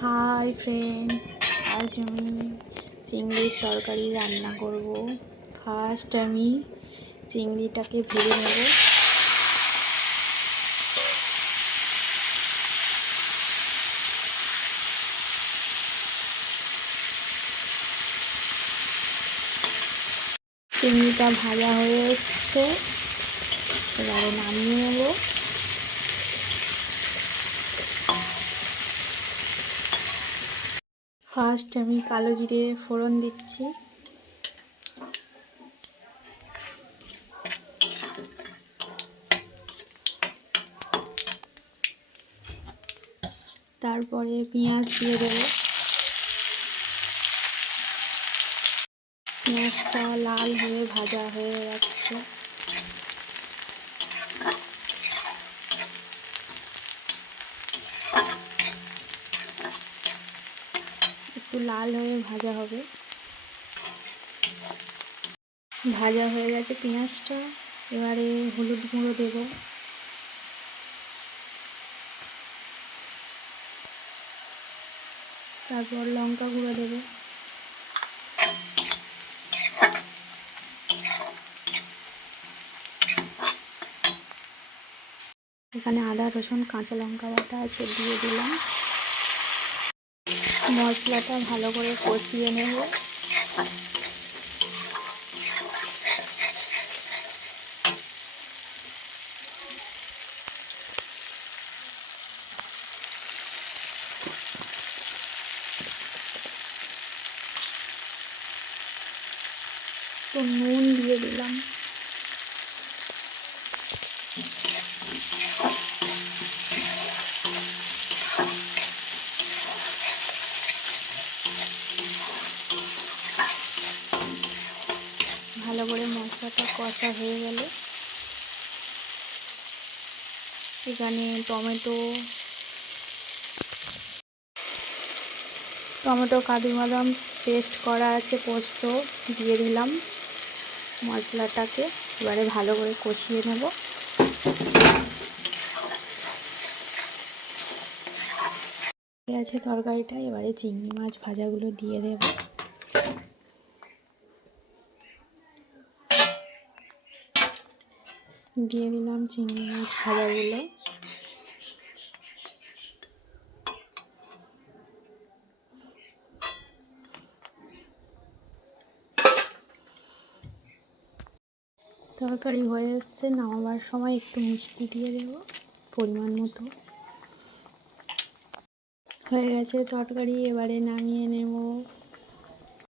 Hi friend, আজ আমি চিংড়ির তরকারি রান্না করব। ফার্স্ট আমি চিংড়িটাকে ভেজে নেব। চিংড়িটা ভাজা হয়ে এসছে, এবারে নামিয়ে নেব। ফার্স্ট আমি কালো জিরে ফোড়ন দিচ্ছি, তারপরে পেঁয়াজ দিয়ে দেবো। পেঁয়াজটা লাল হয়ে ভাজা হয়ে যাচ্ছে, একটু লাল হয়ে ভাজা হবে। ভাজা হয়ে গেছে পেঁয়াজটা, এবারে হলুদ গুঁড়ো দেব, তারপর লঙ্কা গুঁড়ো দেব, এখানে আদা রসুন কাঁচা লঙ্কা বাটা আছে, দিয়ে দিলাম। মশলাটা ভালো করে কষিয়ে নেব। তো নুন দিয়ে দিলাম, ভালো করে মশলাটা কষা হয়ে গেলে এখানে টমেটো কাজু বাদাম পেস্ট করা আছে, পোস্ত দিয়ে দিলাম মশলাটাকে। এবারে ভালো করে কষিয়ে নেব। হয়ে আছে তরকারিটা, এবারে চিংড়ি মাছ ভাজাগুলো দিয়ে দেব। দিয়ে দিলাম চিংড়ি মাছ ভাজাগুলো। তরকারি হয়ে এসছে, নামাবার সময় একটু মিষ্টি দিয়ে দেব পরিমাণ মতো। হয়ে গেছে তরকারি, এবারে নামিয়ে নেব।